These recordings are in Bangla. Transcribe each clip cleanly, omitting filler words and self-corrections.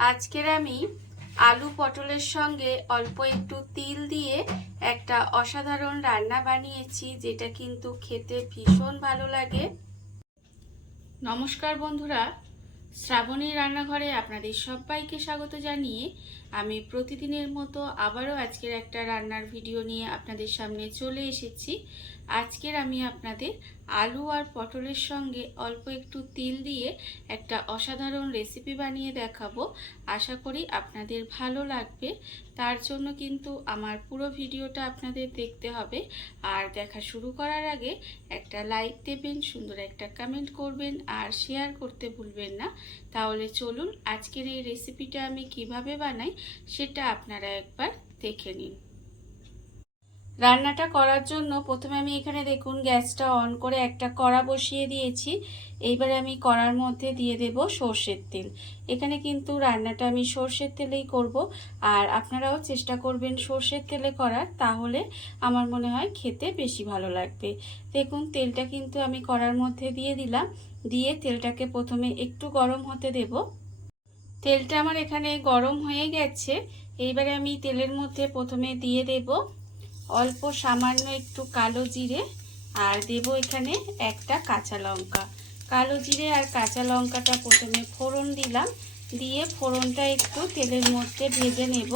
আজকের আমি আলু পটলের সঙ্গে অল্প একটু তিল দিয়ে একটা অসাধারণ রান্না বানিয়েছি, যেটা কিন্তু খেতে ভীষণ ভালো লাগে। নমস্কার বন্ধুরা, শ্রাবণী রান্নাঘরে আপনাদের সবাইকে স্বাগত জানিয়ে আমি প্রতিদিনের মতো আবারও আজকের একটা রান্নার ভিডিও নিয়ে আপনাদের সামনে চলে এসেছি। আজকের আমি আপনাদের আলু আর পটলের সঙ্গে অল্প একটু তিল দিয়ে একটা অসাধারণ রেসিপি বানিয়ে দেখাবো। আশা করি আপনাদের ভালো লাগবে। তার জন্য কিন্তু আমার পুরো ভিডিওটা আপনাদের দেখতে হবে। আর দেখা শুরু করার আগে একটা লাইক দেবেন, সুন্দর একটা কমেন্ট করবেন আর শেয়ার করতে ভুলবেন না। তাহলে চলুন আজকের এই রেসিপিটা আমি কিভাবে বানাই সেটা আপনারা একবার দেখে নিন। রান্নাটা করার জন্য প্রথমে আমি এখানে দেখুন গ্যাসটা অন করে একটা কড়া বসিয়ে দিয়েছি। এইবারে আমি কড়ার মধ্যে দিয়ে দেব সর্ষের তেল। এখানে কিন্তু রান্নাটা আমি সর্ষের তেলেই করব, আর আপনারাও চেষ্টা করবেন সর্ষের তেলে করার, তাহলে আমার মনে হয় খেতে বেশি ভালো লাগবে। দেখুন তেলটা কিন্তু আমি কড়ার মধ্যে দিয়ে দিলাম। দিয়ে তেলটাকে প্রথমে একটু গরম হতে দেব। তেলটা আমার এখানে গরম হয়ে গেছে। এইবারে আমি তেলের মধ্যে প্রথমে দিয়ে দেব অল্প সামান্য একটু কালো জিরে, আর দেব এখানে একটা কাঁচা লঙ্কা। কালো জিরে আর কাঁচা লঙ্কাটা প্রথমে ফোড়ন দিলাম, দিয়ে ফোড়নটা একটু তেলের মধ্যে ভেজে নেব।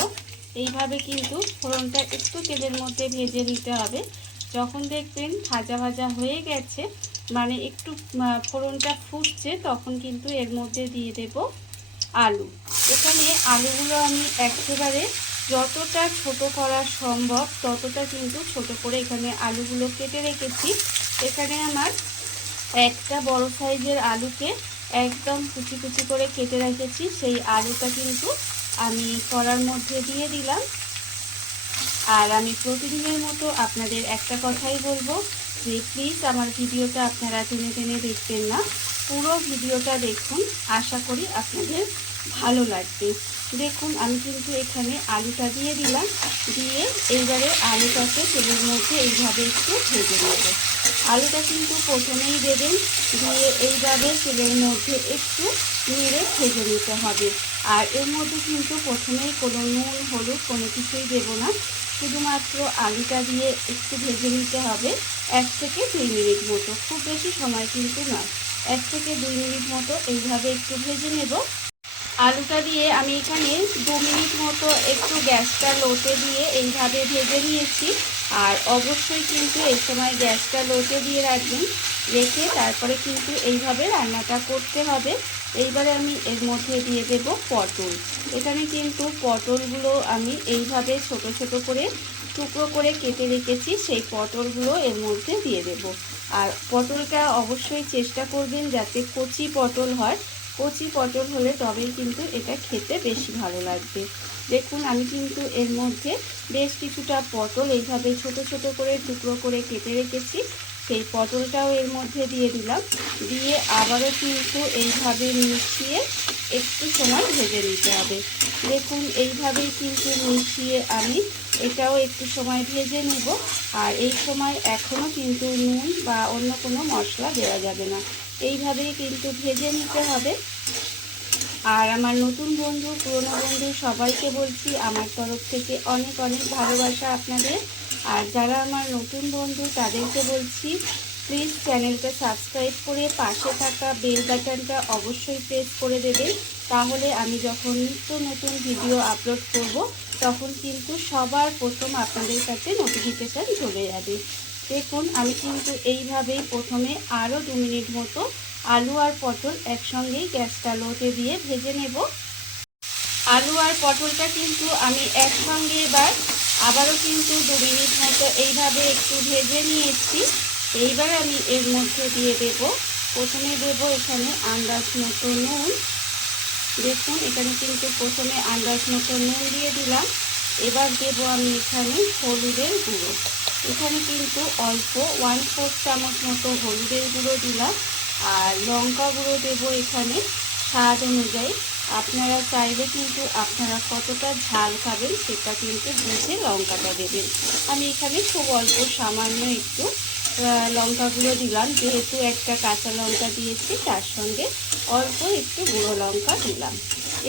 এইভাবে কিন্তু ফোড়নটা একটু তেলের মধ্যে ভেজে নিতে হবে। যখন দেখবেন ভাজা ভাজা হয়ে গেছে, মানে একটু ফোড়নটা ফুটছে, তখন কিন্তু এর মধ্যে দিয়ে দেব আলু। এখানে আলুগুলো আমি একেবারে যতটা ছোট করা সম্ভব ততটা কিন্তু ছোট করে এখানে আলুগুলো কেটে রেখেছি। এখানে আমার একটা বড় সাইজের আলুকে একদম কুচি কুচি করে কেটে রেখেছি। সেই আলুটা কিন্তু আমি কড়ার মধ্যে দিয়ে দিলাম। আর আমি প্রতিদিনের মতো আপনাদের একটা কথাই বলবো যে প্লিজ আমার ভিডিওটা আপনারা টেনে টেনে দেখবেন না, পুরো ভিডিওটা দেখুন। আশা করি আপনাদের ভালো লাগবে। দেখুন আমি কিন্তু এখানে আলুটা দিয়ে দিলাম। দিয়ে এইবারে আলুটাকে তেলের মধ্যে এইভাবে একটু ভেজে নেব। আলুটা কিন্তু প্রথমেই দেবেন, দিয়ে এইভাবে তেলের মধ্যে একটু নেড়ে ভেজে নিতে হবে। আর এর মধ্যে কিন্তু প্রথমেই কোনো নুন হলুদ কোনো কিছুই দেব না, শুধুমাত্র আলুটা দিয়ে একটু ভেজে নিতে হবে 1 থেকে 2 মিনিট মতো। খুব বেশি সময় কিন্তু নয়, 1 থেকে 2 মিনিট মতো এইভাবে একটু ভেজে নেব। আলুটা দিয়ে আমি এখানে 2 মিনিট মতো একটু গ্যাসটা লোতে দিয়ে এইভাবে ভেজে নিয়েছি। আর অবশ্যই কিন্তু এই সময় গ্যাসটা লোতে দিয়ে রাখবেন, রেখে তারপরে কিন্তু এইভাবে রান্নাটা করতে হবে। এইবারে আমি এর মধ্যে দিয়ে দেব পটল। এখানে কিন্তু পটলগুলো আমি এইভাবে ছোট ছোট করে টুকরো করে কেটে রেখেছি, সেই পটলগুলো এর মধ্যে দিয়ে দেব। আর পটলটা অবশ্যই চেষ্টা করবেন যাতে কচি পটল হয়। কচি পটল হলে তবেই কিন্তু এটা খেতে বেশি ভালো লাগবে। দেখুন আমি কিন্তু এর মধ্যে বেশ কিছুটা পটল এইভাবে ছোট ছোট করে টুকরো করে কেটে রেখেছি, সেই পটলটাও এর মধ্যে দিয়ে দিলাম। দিয়ে আবারও কিন্তু এইভাবে মিশিয়ে একটু সময় ভেজে নিতে হবে। দেখুন এইভাবেই কিন্তু মিশিয়ে আমি এটাও একটু সময় ভেজে নেব। আর এই সময় এখনও কিন্তু নুন বা অন্য কোনো মশলা দেওয়া যাবে না, এইভাবেই কিন্তু ভেজে নিতে হবে। আর আমার নতুন বন্ধু পুরনো বন্ধু সবাইকে বলছি আমার তরফ থেকে অনেক অনেক ভালোবাসা আপনাদের। আর যারা আমার নতুন বন্ধু তাদেরকে বলছি প্লিজ চ্যানেলটা সাবস্ক্রাইব করে পাশে থাকা বেল বাটনটা অবশ্যই প্রেস করে দেবেন। তাহলে আমি যখন নিত্য নতুন ভিডিও আপলোড করব তখন কিন্তু সবার প্রথম আপনাদের কাছে নোটিফিকেশান চলে যাবে। দেখুন আমি কিন্তু এইভাবেই প্রথমে আরও 2 মিনিট মতো আলু আর পটল একসঙ্গেই গ্যাসটা লোতে দিয়ে ভেজে নেব। আলু আর পটলটা কিন্তু আমি একসঙ্গে এবার আবারও কিন্তু 2 মিনিট মতো এইভাবে একটু ভেজে নিয়েছি। এইবার আমি এর মধ্যে দিয়ে দেব, প্রথমে দেব এখানে আন্দাজ মতো নুন। দেখুন এখানে কিন্তু প্রথমে আন্দাজ মতো নুন দিয়ে দিলাম। এবার দেব আমি এখানে হলুদের গুঁড়ো। এখানে কিন্তু অল্প 1/4 চামচ মতো হলুদের গুঁড়ো দিলাম। আর লঙ্কা গুঁড়ো দেবো এখানে স্বাদ অনুযায়ী। আপনারা চাইলে কিন্তু আপনারা কতটা ঝাল খাবেন সেটা কিন্তু বুঝে লঙ্কাটা দেবেন। আমি এখানে খুব অল্প সামান্য একটু লঙ্কা গুঁড়ো দিলাম, যেহেতু একটা কাঁচা লঙ্কা দিয়েছি তার সঙ্গে অল্প একটু গুঁড়ো লঙ্কা দিলাম।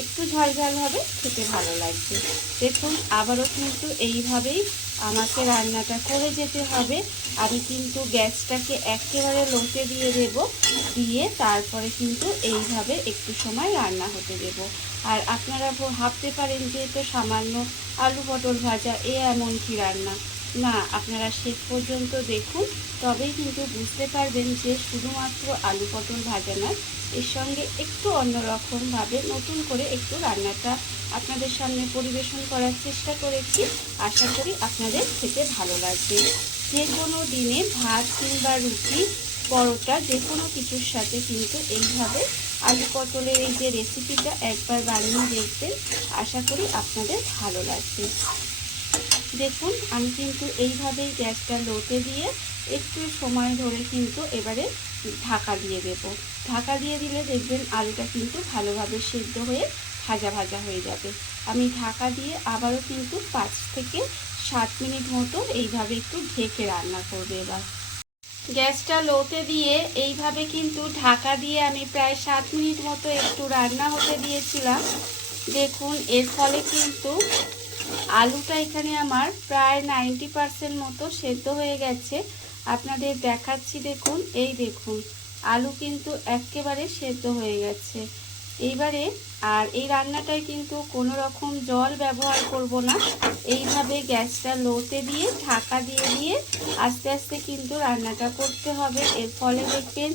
একটু ঝাল হবে, খেতে ভালো লাগবে। দেখুন আবারও কিন্তু এইভাবেই আমাকে রান্নাটা করে যেতে হবে। আমি কিন্তু গ্যাসটাকে একেবারে লোতে দিয়ে দেব, দিয়ে তারপরে কিন্তু এইভাবে একটু সময় রান্না হতে দেব। আর আপনারা ভাবতে পারেন যে তো সামান্য আলু পটল ভাজা এমন কি রান্না, না, আপনারা শেষ পর্যন্ত দেখুন, তবেই কিন্তু বুঝতে পারবেন যে শুধুমাত্র আলু পটল ভাজা নয়, এর সঙ্গে একটু অন্যরকমভাবে নতুন করে একটু রান্নাটা আপনাদের সামনে পরিবেশন করার চেষ্টা করেছি। আশা করি আপনাদের খেতে ভালো লাগবে। যে কোনো দিনে ভাত কিংবা রুটি, পরোটা, যে কোনো কিছুর সাথে কিন্তু এইভাবে আলু পটলের এই যে রেসিপিটা একবার বানিয়ে দেখবেন, আশা করি আপনাদের ভালো লাগবে। দেখুন আমি কিন্তু এইভাবেই গ্যাসটা লোতে দিয়ে একটু সময় ধরে কিন্তু এবারে ঢাকা দিয়ে দেব। ঢাকা দিয়ে দিলে দেখবেন আলুটা কিন্তু ভালোভাবে সেদ্ধ হয়ে ভাজা ভাজা হয়ে যাবে। আমি ঢাকা দিয়ে আবারও কিন্তু 5 থেকে 7 মিনিট মতো এইভাবে একটু ঢেকে রান্না করবে। এবার গ্যাসটা লোতে দিয়ে এইভাবে কিন্তু ঢাকা দিয়ে আমি প্রায় 7 মিনিট মতো একটু রান্না হতে দিয়েছিলাম। দেখুন এর ফলে কিন্তু আলুটা এখানে আমার প্রায় 90% মতো সেদ্ধ হয়ে গেছে। আপনাদের দেখাচ্ছি, দেখুন এই দেখুন আলু কিন্তু একেবারে সেদ্ধ হয়ে গেছে। এইবারে আর এই রান্নাটায় কিন্তু কোনো রকম জল ব্যবহার করব না। এইভাবে গ্যাসটা লোতে দিয়ে ঢাকা দিয়ে দিয়ে আস্তে আস্তে কিন্তু রান্নাটা করতে হবে। এর ফলে দেখবেন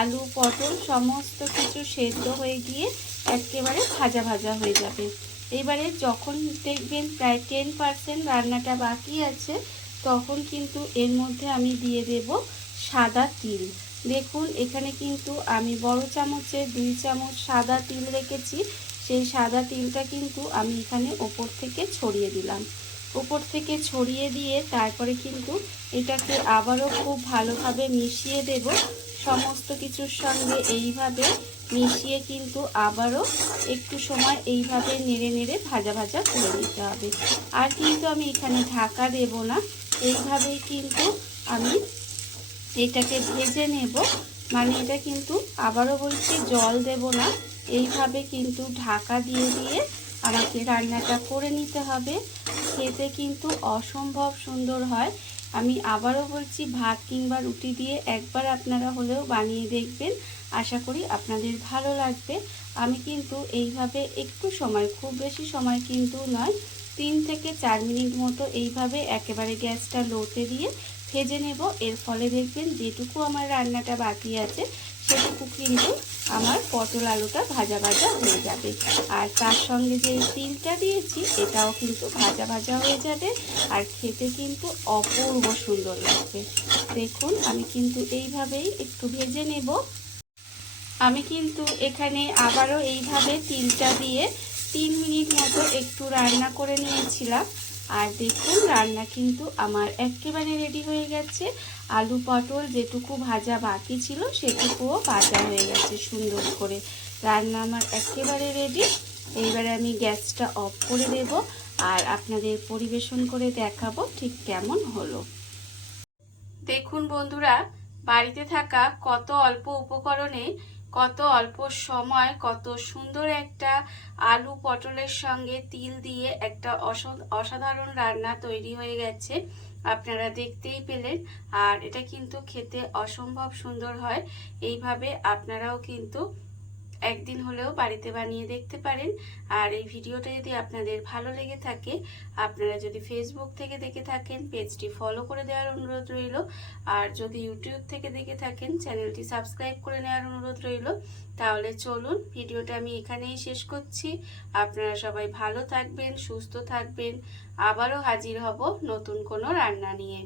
আলু পটল সমস্ত কিছু সেদ্ধ হয়ে গিয়ে একেবারে ভাজা ভাজা হয়ে যাবে। এবারে যখন দেখবেন প্রায় 10% রান্নাটা বাকি আছে, তখন কিন্তু এর মধ্যে আমি দিয়ে দেব সাদা তিল। দেখুন এখানে কিন্তু আমি বড় চামচে 2 চামচ সাদা তিল রেখেছি। সেই সাদা তিলটা কিন্তু আমি এখানে ওপর থেকে ছড়িয়ে দিলাম। ওপর থেকে ছড়িয়ে দিয়ে তারপরে কিন্তু এটাকে আবারও খুব ভালোভাবে মিশিয়ে দেব। সমস্ত কিছুর সঙ্গে এইভাবে মিশিয়ে কিন্তু আবারও একটু সময় এইভাবে নেড়ে নেড়ে ভাজা ভাজা করে নিতে হবে। আর কিন্তু আমি এখানে ঢাকা দেব না, এইভাবেই কিন্তু আমি এটাকে ভেজে নেব। মানে এটা কিন্তু আবারও বলছি জল দেব না, এইভাবে কিন্তু ঢাকা দিয়ে দিয়ে আমাকে রান্নাটা করে নিতে হবে। খেতে কিন্তু অসম্ভব সুন্দর হয়। আমি আবারও বলছি ভাত কিংবা রুটি দিয়ে একবার আপনারা হলেও বানিয়ে দেখবেন, আশা করি আপনাদের ভালো লাগবে। আমি কিন্তু এইভাবে একটু সময়, খুব বেশি সময় কিন্তু নয়, 3 থেকে 4 মিনিট মতো এইভাবে একেবারে গ্যাসটা লোতে দিয়ে ভেজে নেব। এর ফলে দেখবেন যেটুকু আমার রান্নাটা বাকি আছে সেটুকু কিন্তু আমার পটল আলুটা ভাজা ভাজা হয়ে যাবে। আর তার সঙ্গে যে তিলটা দিয়েছি এটাও কিন্তু ভাজা ভাজা হয়ে যাবে, আর খেতে কিন্তু অপূর্ব সুন্দর লাগবে। দেখুন আমি কিন্তু এইভাবেই একটু ভেজে নেব। আমি কিন্তু এখানে আবারও এইভাবে তিলটা দিয়ে 3 মিনিট মতো একটু রান্না করে নিয়েছিলাম। আর দেখুন রান্না কিন্তু আমার একেবারে রেডি হয়ে গেছে। আলু পটল যেটুকু ভাজা বাকি ছিল সেটুকুও ভাজা হয়ে গেছে সুন্দর করে। রান্না আমার একেবারে রেডি। এইবারে আমি গ্যাসটা অফ করে দেব আর আপনাদের পরিবেশন করে দেখাবো ঠিক কেমন হলো। দেখুন বন্ধুরা, বাড়িতে থাকা কত অল্প উপকরণে কত অল্প সময় কত সুন্দর একটা আলু পটলের সঙ্গে তিল দিয়ে একটা অসাধারণ রান্না তৈরি হয়ে গেছে। আপনারা দেখতেই পেলেন। আর এটা কিন্তু খেতে অসম্ভব সুন্দর হয়। এইভাবে আপনারাও কিন্তু একদিন হলেও বাড়িতে বানিয়ে দেখতে পারেন। আর এই ভিডিওটা যদি আপনাদের ভালো লেগে থাকে, আপনারা যদি ফেসবুক থেকে দেখে থাকেন পেজটি ফলো করে দেওয়ার অনুরোধ রইল। আর যদি ইউটিউব থেকে দেখে থাকেন চ্যানেলটি সাবস্ক্রাইব করে নেওয়ার অনুরোধ রইল। তাহলে চলুন ভিডিওটা আমি এখানেই শেষ করছি। আপনারা সবাই ভালো থাকবেন, সুস্থ থাকবেন। আবারও হাজির হব নতুন কোনো রান্না নিয়ে।